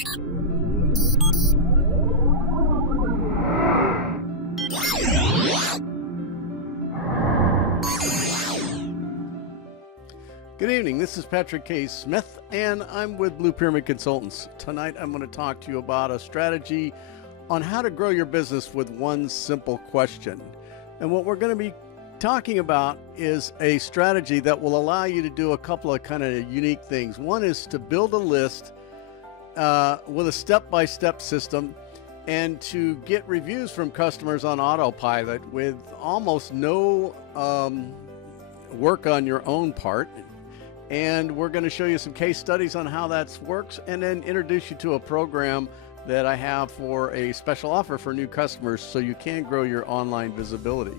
Good evening, this is Patrick K. Smith, and I'm with Blue Pyramid Consultants. Tonight I'm going to talk to you about a strategy on how to grow your business with one simple question. And what we're going to be talking about is a strategy that will allow you to do a couple of kind of unique things. One is to build a list with a step-by-step system and to get reviews from customers on autopilot with almost no work on your own part. And we're going to show you some case studies on how that works, and then introduce you to a program that I have for a special offer for new customers so you can grow your online visibility.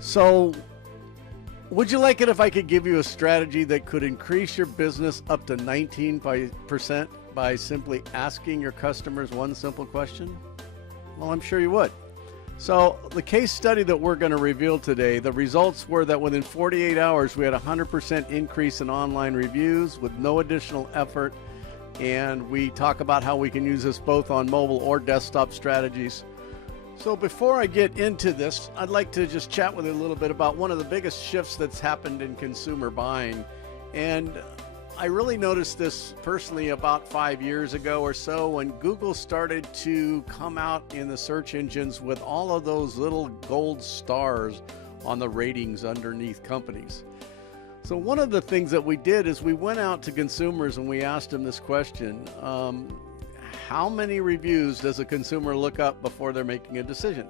So would you like it if I could give you a strategy that could increase your business up to 19% by simply asking your customers one simple question? Well, I'm sure you would. So the case study that we're going to reveal today, the results were that within 48 hours, we had a 100% increase in online reviews with no additional effort. And we talk about how we can use this both on mobile or desktop strategies. So before I get into this, I'd like to just chat with you a little bit about one of the biggest shifts that's happened in consumer buying. And I really noticed this personally about 5 years ago or so when Google started to come out in the search engines with all of those little gold stars on the ratings underneath companies. So one of the things that we did is we went out to consumers and we asked them this question: how many reviews does a consumer look up before they're making a decision?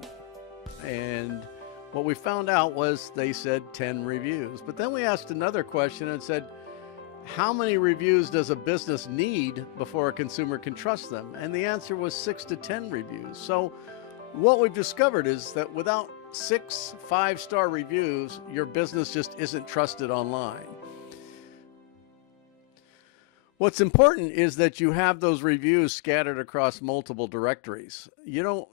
And what we found out was they said 10 reviews. But then we asked another question and said, how many reviews does a business need before a consumer can trust them? And the answer was 6 to 10 reviews. So what we've discovered is that without 6 5-star reviews, your business just isn't trusted online. What's important is that you have those reviews scattered across multiple directories. You don't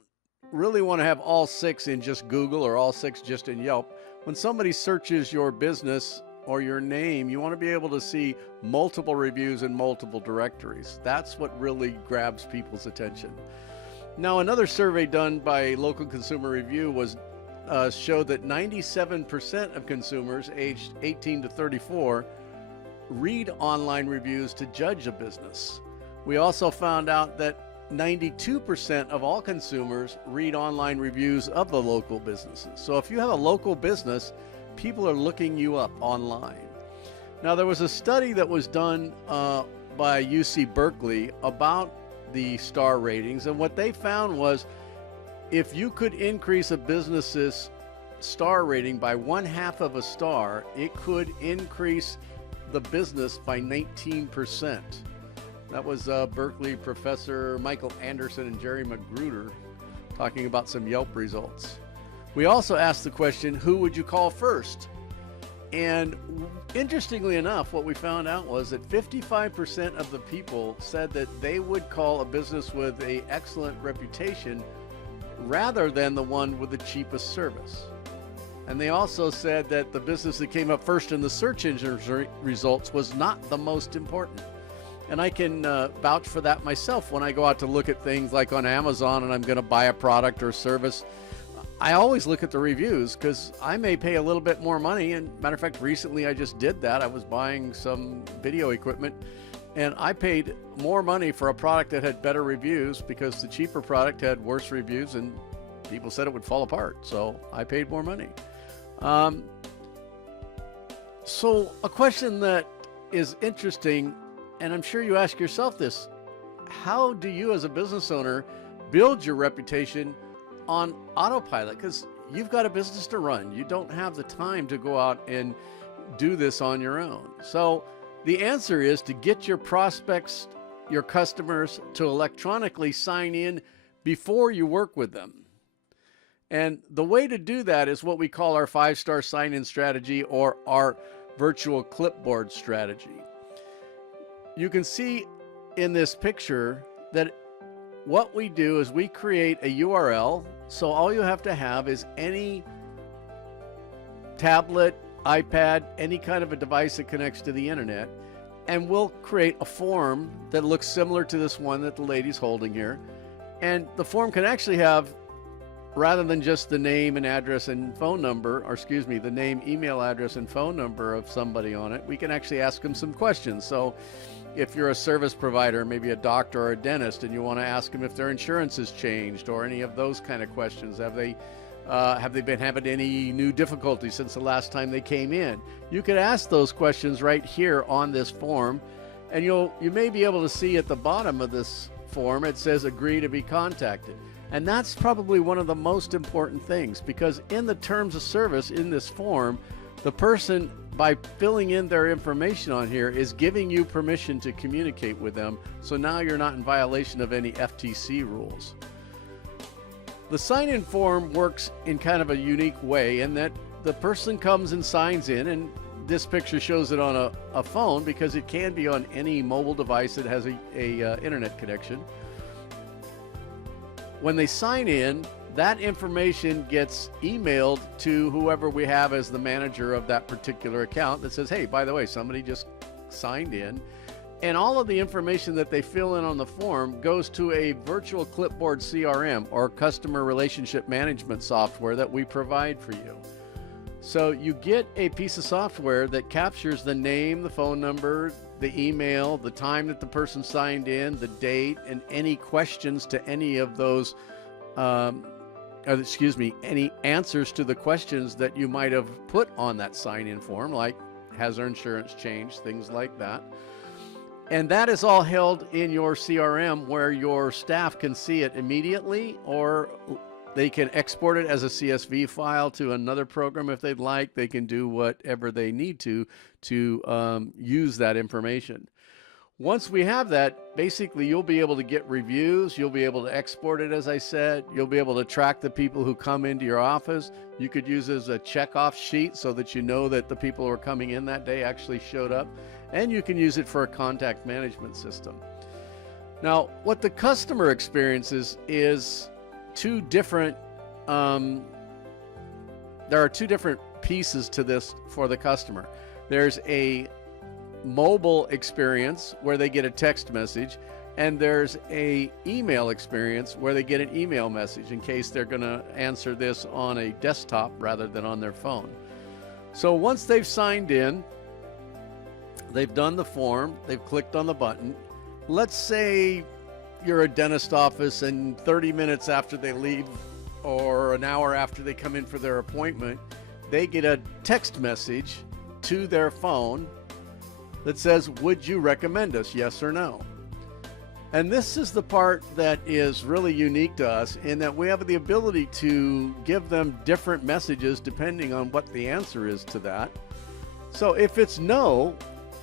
really want to have all 6 in just Google or all 6 just in Yelp. When somebody searches your business or your name, you want to be able to see multiple reviews in multiple directories. That's what really grabs people's attention. Now, another survey done by Local Consumer Review was showed that 97% of consumers aged 18 to 34 read online reviews to judge a business. We also found out that 92% of all consumers read online reviews of the local businesses. So if you have a local business, people are looking you up online. Now, there was a study that was done by UC Berkeley about the star ratings, and what they found was if you could increase a business's star rating by 1/2 of a star, it could increase the business by 19%. That was Berkeley professor Michael Anderson and Jerry Magruder talking about some Yelp results. We also asked the question, who would you call first? And interestingly enough, what we found out was that 55% of the people said that they would call a business with an excellent reputation rather than the one with the cheapest service. And they also said that the business that came up first in the search engine results was not the most important. And I can vouch for that myself when I go out to look at things like on Amazon and I'm going to buy a product or service. I always look at the reviews because I may pay a little bit more money. And matter of fact, recently I just did that. I was buying some video equipment and I paid more money for a product that had better reviews because the cheaper product had worse reviews and people said it would fall apart. So I paid more money. So a question that is interesting, and I'm sure you ask yourself this: how do you as a business owner build your reputation on autopilot? Because you've got a business to run. You don't have the time to go out and do this on your own. So the answer is to get your prospects, your customers, to electronically sign in before you work with them. And the way to do that is what we call our 5-star sign-in strategy, or our virtual clipboard strategy. You can see in this picture that what we do is we create a URL. So all you have to have is any tablet, iPad, any kind of a device that connects to the internet. and we'll create a form that looks similar to this one that the lady's holding here. And the form can actually have, rather than just the name and address and phone number, or excuse me, the name, email address, and phone number of somebody on it, we can actually ask them some questions. So if you're a service provider, maybe a doctor or a dentist, and you want to ask them if their insurance has changed or any of those kind of questions, have they been having any new difficulties since the last time they came in? You could ask those questions right here on this form, and you may be able to see at the bottom of this form it says agree to be contacted. And that's probably one of the most important things, because in the terms of service in this form, the person, by filling in their information on here, is giving you permission to communicate with them. So now you're not in violation of any FTC rules. The sign-in form works in kind of a unique way in that the person comes and signs in, and this picture shows it on a phone because it can be on any mobile device that has a internet connection. When they sign in, that information gets emailed to whoever we have as the manager of that particular account that says, hey, by the way, somebody just signed in. And all of the information that they fill in on the form goes to a virtual clipboard CRM, or customer relationship management software, that we provide for you. So you get a piece of software that captures the name, the phone number, the email, the time that the person signed in, the date, and any questions to any of those, any answers to the questions that you might have put on that sign-in form, like has their insurance changed, things like that. And that is all held in your CRM, where your staff can see it immediately, or they can export it as a CSV file to another program if they'd like. They can do whatever they need to use that information. Once we have that, basically you'll be able to get reviews. You'll be able to export it, as I said. You'll be able to track the people who come into your office. You could use it as a check-off sheet so that you know that the people who are coming in that day actually showed up. And you can use it for a contact management system. Now, what the customer experiences is two different, there are two different pieces to this for the customer. There's a mobile experience where they get a text message, and there's a email experience where they get an email message in case they're going to answer this on a desktop rather than on their phone. So once they've signed in, they've done the form, they've clicked on the button. Let's say you're a dentist office, and 30 minutes after they leave, or an hour after they come in for their appointment, they get a text message to their phone that says, would you recommend us, yes or no? And this is the part that is really unique to us, in that we have the ability to give them different messages depending on what the answer is to that. So if it's no,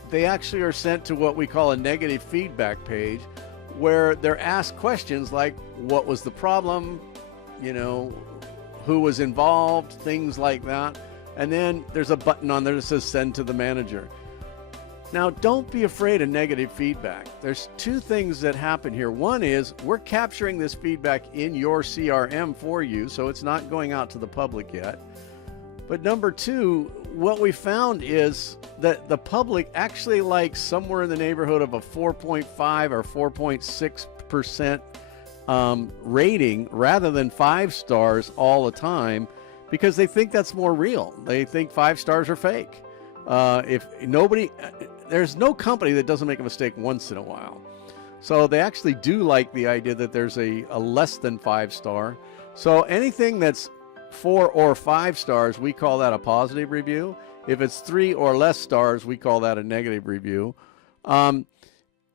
they actually are sent to what we call a negative feedback page, where they're asked questions like, what was the problem, who was involved, things like that. And then there's a button on there that says send to the manager. Now, don't be afraid of negative feedback. There's two things that happen here. One is we're capturing this feedback in your CRM for you, so it's not going out to the public yet. But number two, what we found is that the public actually likes somewhere in the neighborhood of a 4.5 or 4.6% rating rather than 5 stars all the time, because they think that's more real. They think 5 stars are fake. There's no company that doesn't make a mistake once in a while. So they actually do like the idea that there's a less than 5 star. So anything that's 4 or 5 stars, we call that a positive review. If it's 3 or less stars, we call that a negative review.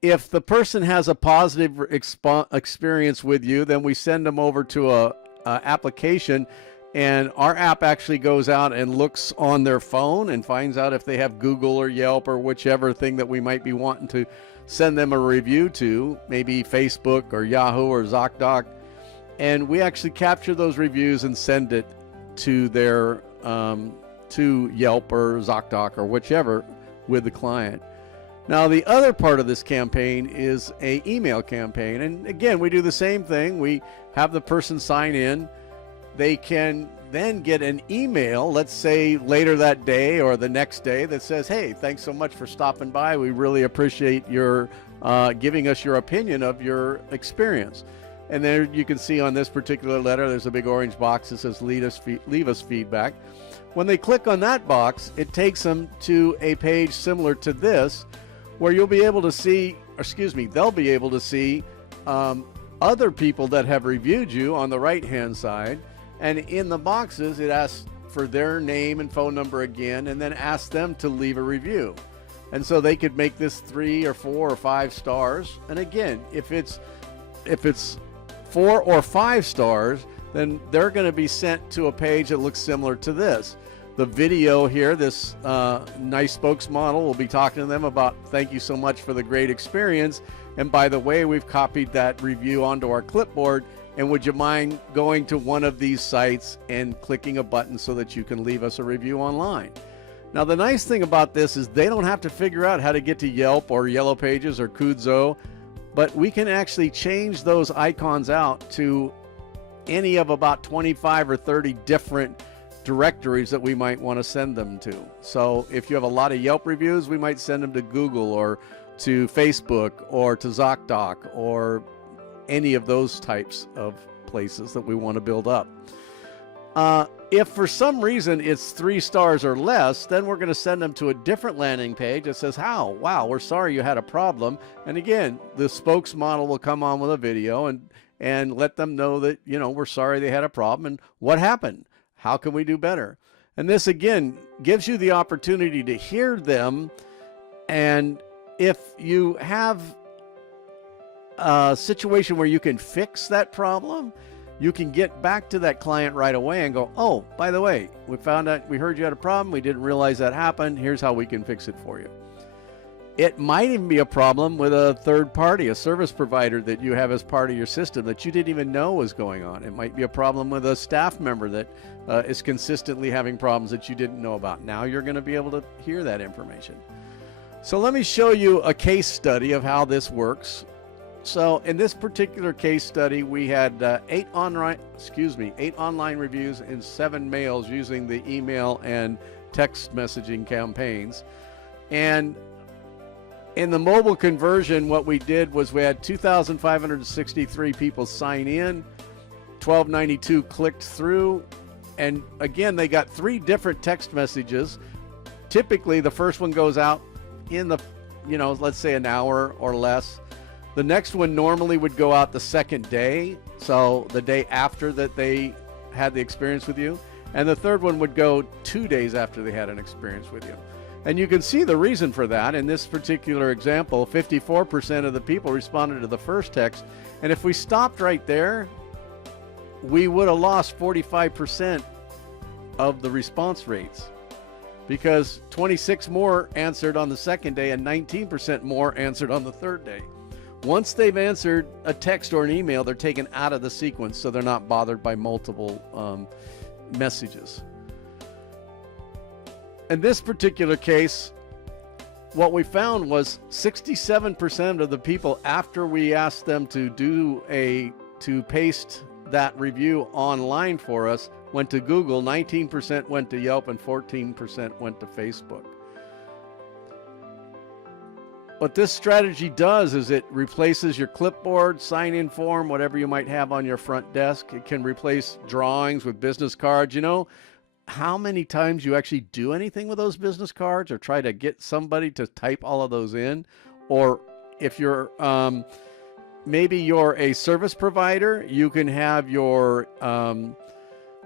If the person has a positive experience with you, then we send them over to a application, and our app actually goes out and looks on their phone and finds out if they have Google or Yelp or whichever thing that we might be wanting to send them a review to, maybe Facebook or Yahoo or ZocDoc. And we actually capture those reviews and send it to their to Yelp or ZocDoc or whichever with the client. Now, the other part of this campaign is an email campaign. And again, we do the same thing. We have the person sign in. they can then get an email, let's say later that day or the next day, that says, hey, thanks so much for stopping by. We really appreciate your giving us your opinion of your experience. And there you can see on this particular letter, there's a big orange box that says leave us feedback. When they click on that box, it takes them to a page similar to this, where you'll be able to see, they'll be able to see other people that have reviewed you on the right-hand side. And in the boxes, it asks for their name and phone number again, and then asks them to leave a review. And so they could make this 3 or 4 or 5 stars. And again, if it's 4 or 5 stars, then they're going to be sent to a page that looks similar to this. The video here, this nice spokesmodel will be talking to them about, thank you so much for the great experience. And by the way, we've copied that review onto our clipboard. And would you mind going to one of these sites and clicking a button so that you can leave us a review online? Now, the nice thing about this is they don't have to figure out how to get to Yelp or Yellow Pages or Kudzo, but we can actually change those icons out to any of about 25 or 30 different directories that we might want to send them to. So if you have a lot of Yelp reviews, we might send them to Google or to Facebook or to ZocDoc or any of those types of places that we want to build up. If for some reason it's 3 stars or less, then we're going to send them to a different landing page that says, wow, we're sorry you had a problem. And again, the spokesmodel will come on with a video and let them know that, we're sorry they had a problem and what happened. How can we do better? And this, again, gives you the opportunity to hear them. And if you have a situation where you can fix that problem, you can get back to that client right away and go, oh, by the way, we found out, we heard you had a problem. We didn't realize that happened. Here's how we can fix it for you. It might even be a problem with a third party, a service provider that you have as part of your system that you didn't even know was going on. It might be a problem with a staff member that is consistently having problems that you didn't know about. Now you're going to be able to hear that information. So let me show you a case study of how this works. So in this particular case study, we had 8 online reviews and 7 mails using the email and text messaging campaigns. And in the mobile conversion, what we did was we had 2,563 people sign in, 1,292 clicked through, and again, they got 3 different text messages. Typically, the first one goes out in the, let's say an hour or less. The next one normally would go out the second day, so the day after that they had the experience with you. And the third one would go 2 days after they had an experience with you. And you can see the reason for that. In this particular example, 54% of the people responded to the first text. And if we stopped right there, we would have lost 45% of the response rates, because 26 more answered on the second day and 19% more answered on the third day. Once they've answered a text or an email, they're taken out of the sequence, so they're not bothered by multiple messages. In this particular case, what we found was 67% of the people, after we asked them to paste that review online for us, went to Google, 19% went to Yelp, and 14% went to Facebook. What this strategy does is it replaces your clipboard, sign-in form, whatever you might have on your front desk. It can replace drawings with business cards. You know how many times you actually do anything with those business cards or try to get somebody to type all of those in? Or if you're, maybe you're a service provider, you can have your,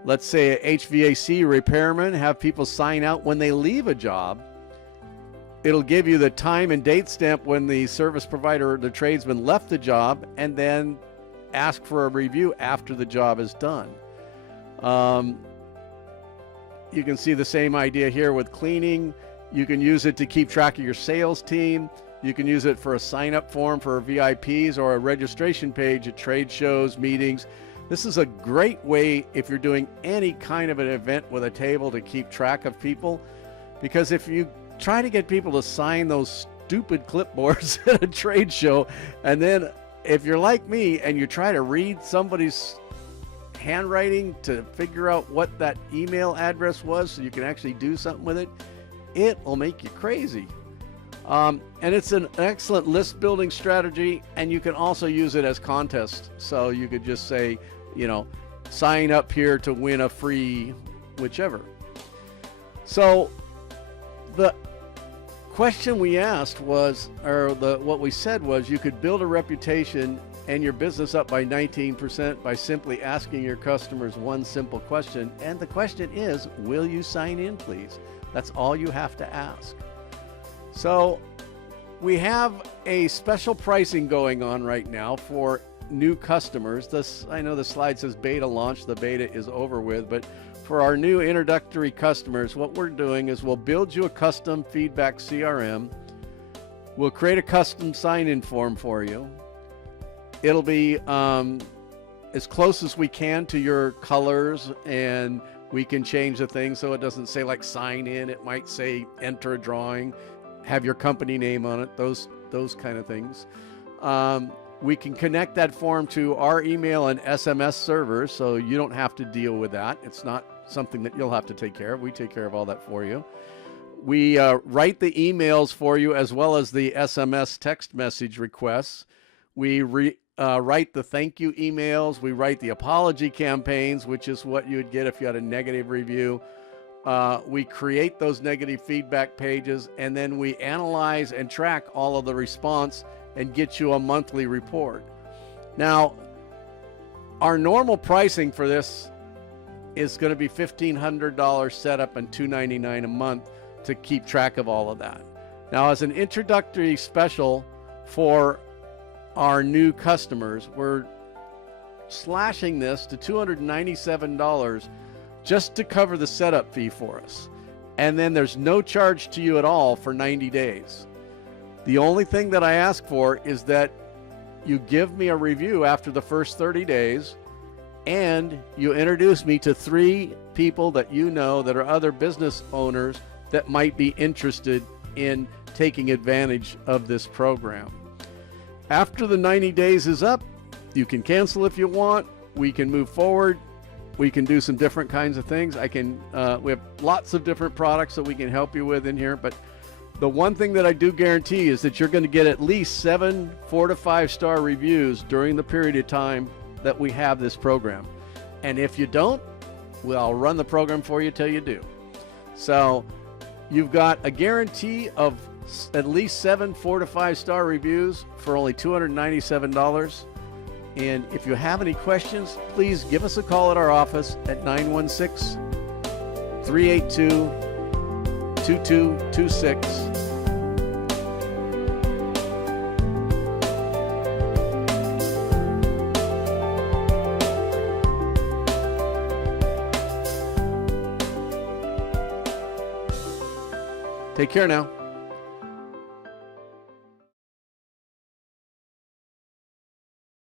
let's say a HVAC repairman, have people sign out when they leave a job. It'll give you the time and date stamp when the service provider or the tradesman left the job, and then ask for a review after the job is done. You can see the same idea here with cleaning. You can use it to keep track of your sales team. You can use it for a sign-up form for VIPs or a registration page at trade shows, meetings. This is a great way if you're doing any kind of an event with a table to keep track of people, because if you try to get people to sign those stupid clipboards at a trade show, and then if you're like me and you try to read somebody's handwriting to figure out what that email address was so you can actually do something with it, it will make you crazy. And it's an excellent list building strategy, and you can also use it as contest. So you could just say, you know, sign up here to win a free whichever. So the question we asked was, or what we said was, you could build a reputation and your business up by 19% by simply asking your customers one simple question. And the question is, will you sign in, please? That's all you have to ask. So we have a special pricing going on right now for new customers. This, I know the slide says beta launch. The beta is over with, but for our new introductory customers, what we're doing is we'll build you a custom feedback CRM. We'll create a custom sign-in form for you. It'll be as close as we can to your colors, and we can change the thing so it doesn't say like sign in. It might say enter a drawing, have your company name on it, those kind of things. We can connect that form to our email and SMS servers, so you don't have to deal with that. It's not something that you'll have to take care of. We take care of all that for you. We write the emails for you as well as the SMS text message requests. We write the thank you emails. We write the apology campaigns, which is what you would get if you had a negative review. We create those negative feedback pages, and then we analyze and track all of the response and get you a monthly report. Now, our normal pricing for this is going to be $1,500 setup and $299 a month to keep track of all of that. Now, as an introductory special for our new customers, we're slashing this to $297 just to cover the setup fee for us. And then there's no charge to you at all for 90 days. The only thing that I ask for is that you give me a review after the first 30 days, and you introduce me to 3 people that you know that are other business owners that might be interested in taking advantage of this program. After the 90 days is up, you can cancel if you want. We can move forward. We can do some different kinds of things. We have lots of different products that we can help you with in here, but the one thing that I do guarantee is that you're going to get at least 7 4- to 5-star reviews during the period of time that we have this program. And if you don't, well, I'll run the program for you till you do. So you've got a guarantee of at least 7 4- to 5-star reviews for only $297. And if you have any questions, please give us a call at our office at 916-382-2226. Take care now.